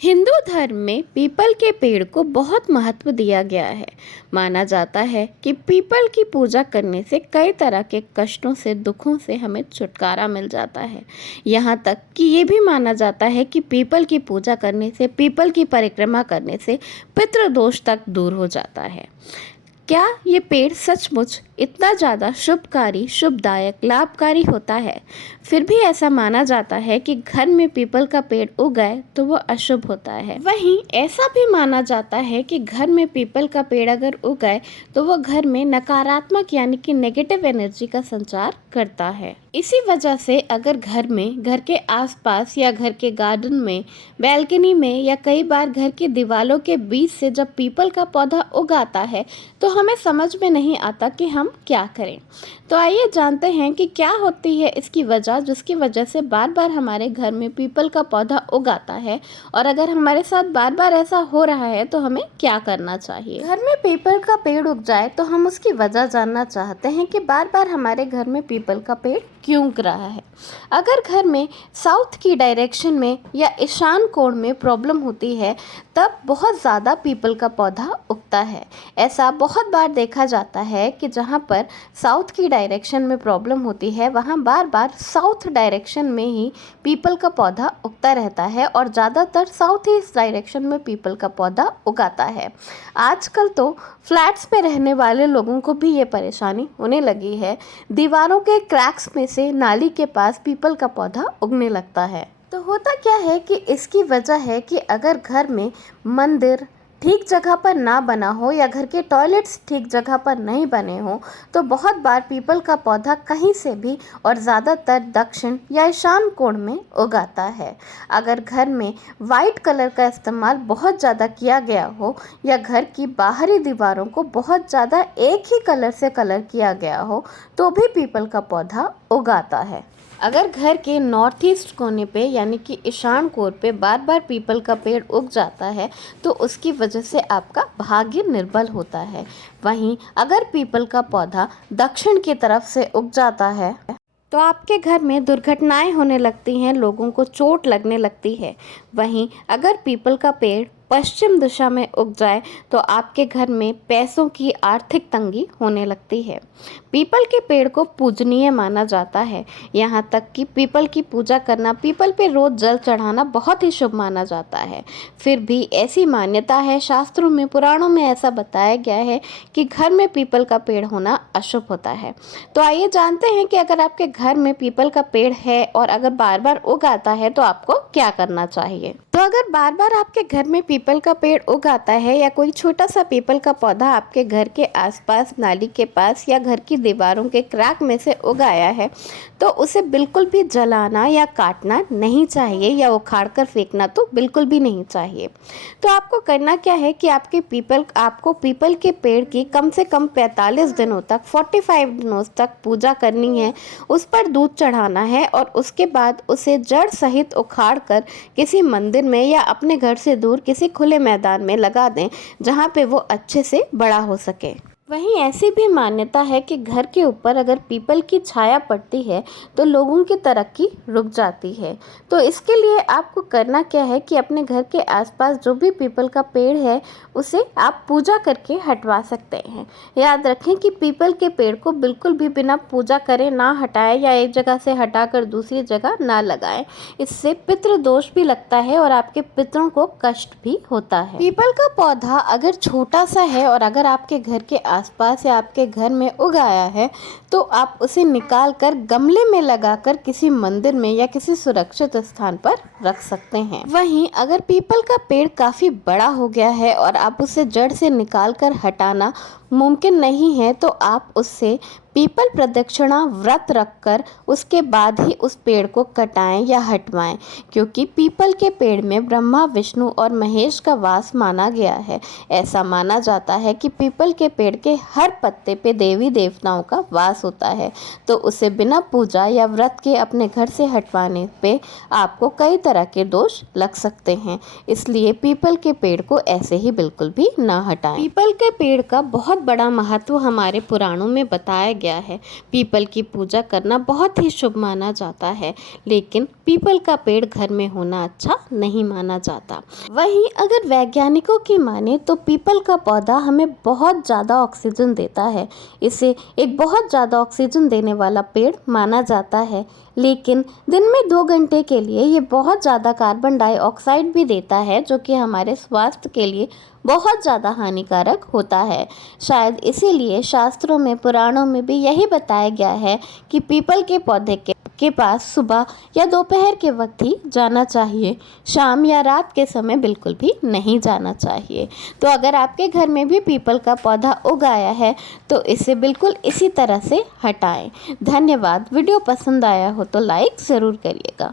हिंदू धर्म में पीपल के पेड़ को बहुत महत्व दिया गया है। माना जाता है कि पीपल की पूजा करने से कई तरह के कष्टों से, दुखों से हमें छुटकारा मिल जाता है। यहाँ तक कि ये भी माना जाता है कि पीपल की पूजा करने से, पीपल की परिक्रमा करने से पितृदोष तक दूर हो जाता है। क्या ये पेड़ सचमुच इतना ज़्यादा शुभकारी, शुभदायक, लाभकारी होता है? फिर भी ऐसा माना जाता है कि घर में पीपल का पेड़ उगाए तो वो अशुभ होता है। वहीं ऐसा भी माना जाता है कि घर में पीपल का पेड़ अगर उगाए तो वो घर में नकारात्मक यानी कि नेगेटिव एनर्जी का संचार करता है। इसी वजह से अगर घर में, घर के आसपास या घर के गार्डन में, बैल्कनी में या कई बार घर की दीवारों के बीच से जब पीपल का पौधा उगाता है तो हमें समझ में नहीं आता कि हम क्या करें। तो आइए जानते हैं कि क्या होती है इसकी वजह, जिसकी वजह से बार बार हमारे घर में पीपल का पौधा उगाता है, और अगर हमारे साथ बार बार ऐसा हो रहा है तो हमें क्या करना चाहिए। घर में पीपल का पेड़ उग जाए तो हम उसकी वजह जानना चाहते हैं कि बार बार हमारे घर में पीपल का पेड़ क्यों उग रहा है। अगर घर में साउथ की डायरेक्शन में या ईशान कोण में प्रॉब्लम होती है तब बहुत ज़्यादा पीपल का पौधा उगता है। ऐसा बहुत बार देखा जाता है कि जहाँ पर साउथ की डायरेक्शन में प्रॉब्लम होती है वहाँ बार बार साउथ डायरेक्शन में ही पीपल का पौधा उगता रहता है, और ज़्यादातर साउथ ईस्ट डायरेक्शन में पीपल का पौधा उगाता है। आजकल तो फ्लैट्स में रहने वाले लोगों को भी ये परेशानी होने लगी है। दीवारों के क्रैक्स में से नाली के पास पीपल का पौधा उगने लगता है। तो होता क्या है कि इसकी वजह है कि अगर घर में मंदिर ठीक जगह पर ना बना हो या घर के टॉयलेट्स ठीक जगह पर नहीं बने हो तो बहुत बार पीपल का पौधा कहीं से भी, और ज़्यादातर दक्षिण या ईशान कोण में उगाता है। अगर घर में वाइट कलर का इस्तेमाल बहुत ज़्यादा किया गया हो या घर की बाहरी दीवारों को बहुत ज़्यादा एक ही कलर से कलर किया गया हो तो भी पीपल का पौधा उगाता है। अगर घर के नॉर्थ ईस्ट कोने पे यानी कि ईशान कोण पे बार बार पीपल का पेड़ उग जाता है तो उसकी वजह से आपका भाग्य निर्बल होता है। वहीं अगर पीपल का पौधा दक्षिण की तरफ से उग जाता है तो आपके घर में दुर्घटनाएं होने लगती हैं, लोगों को चोट लगने लगती है। वहीं अगर पीपल का पेड़ पश्चिम दिशा में उग जाए तो आपके घर में पैसों की आर्थिक तंगी होने लगती है। पीपल के पेड़ को पूजनीय माना जाता है। यहाँ तक कि पीपल की पूजा करना, पीपल पे रोज जल चढ़ाना बहुत ही शुभ माना जाता है। फिर भी ऐसी मान्यता है, शास्त्रों में, पुराणों में ऐसा बताया गया है कि घर में पीपल का पेड़ होना अशुभ होता है। तो आइए जानते हैं कि अगर आपके घर में पीपल का पेड़ है और अगर बार बार उग आता है तो आपको क्या करना चाहिए। तो अगर बार बार आपके घर में पीपल का पेड़ उग आता है या कोई छोटा सा पीपल का पौधा आपके घर के आसपास, नाली के पास या घर की दीवारों के क्रैक में से उग आया है तो उसे बिल्कुल भी जलाना या काटना नहीं चाहिए, या उखाड़ कर फेंकना तो बिल्कुल भी नहीं चाहिए। तो आपको करना क्या है कि आपको पीपल के पेड़ की कम से कम 45 दिनों तक, 45 दिनों तक पूजा करनी है, उस पर दूध चढ़ाना है और उसके बाद उसे जड़ सहित उखाड़ कर किसी मंदिर में या अपने घर से दूर किसी खुले मैदान में लगा दें जहाँ पे वो अच्छे से बड़ा हो सके। वहीं ऐसी भी मान्यता है कि घर के ऊपर अगर पीपल की छाया पड़ती है तो लोगों की तरक्की रुक जाती है। तो इसके लिए आपको करना क्या है कि अपने घर के आसपास जो भी पीपल का पेड़ है उसे आप पूजा करके हटवा सकते हैं। याद रखें कि पीपल के पेड़ को बिल्कुल भी बिना पूजा करे ना हटाएं या एक जगह से हटाकर दूसरी जगह ना लगाएं। इससे पितृदोष भी लगता है और आपके पितरों को कष्ट भी होता है। पीपल का पौधा अगर छोटा सा है और अगर आपके घर के आसपास या आपके घर में उग आया है तो आप उसे निकाल कर गमले में लगाकर किसी मंदिर में या किसी सुरक्षित स्थान पर रख सकते हैं। वहीं अगर पीपल का पेड़ काफी बड़ा हो गया है और आप उसे जड़ से निकाल कर हटाना मुमकिन नहीं है तो आप उससे पीपल प्रदक्षिणा व्रत रखकर उसके बाद ही उस पेड़ को कटाएं या हटवाएं, क्योंकि पीपल के पेड़ में ब्रह्मा, विष्णु और महेश का वास माना गया है। ऐसा माना जाता है कि पीपल के पेड़ के हर पत्ते पे देवी देवताओं का वास होता है, तो उसे बिना पूजा या व्रत के अपने घर से हटवाने पे आपको कई तरह के दोष लग सकते हैं। इसलिए पीपल के पेड़ को ऐसे ही बिल्कुल भी ना हटाएं। पीपल के पेड़ का बहुत बहुत बड़ा महत्व हमारे पुराणों में बताया गया है। पीपल की पूजा करना बहुत ही शुभ माना जाता है, लेकिन पीपल का पेड़ घर में होना अच्छा नहीं माना जाता। वहीं अगर वैज्ञानिकों की माने तो पीपल का पौधा हमें बहुत ज़्यादा ऑक्सीजन देता है। इसे एक बहुत ज़्यादा ऑक्सीजन देने वाला पेड़ माना जाता है, लेकिन दिन में 2 घंटे के लिए ये बहुत ज़्यादा कार्बन डाइऑक्साइड भी देता है, जो कि हमारे स्वास्थ्य के लिए बहुत ज़्यादा हानिकारक होता है। शायद इसीलिए शास्त्रों में, पुराणों में भी यही बताया गया है कि पीपल के पौधे के पास सुबह या दोपहर के वक्त ही जाना चाहिए, शाम या रात के समय बिल्कुल भी नहीं जाना चाहिए। तो अगर आपके घर में भी पीपल का पौधा उगाया है तो इसे बिल्कुल इसी तरह से हटाएं। धन्यवाद। वीडियो पसंद आया हो तो लाइक ज़रूर करिएगा।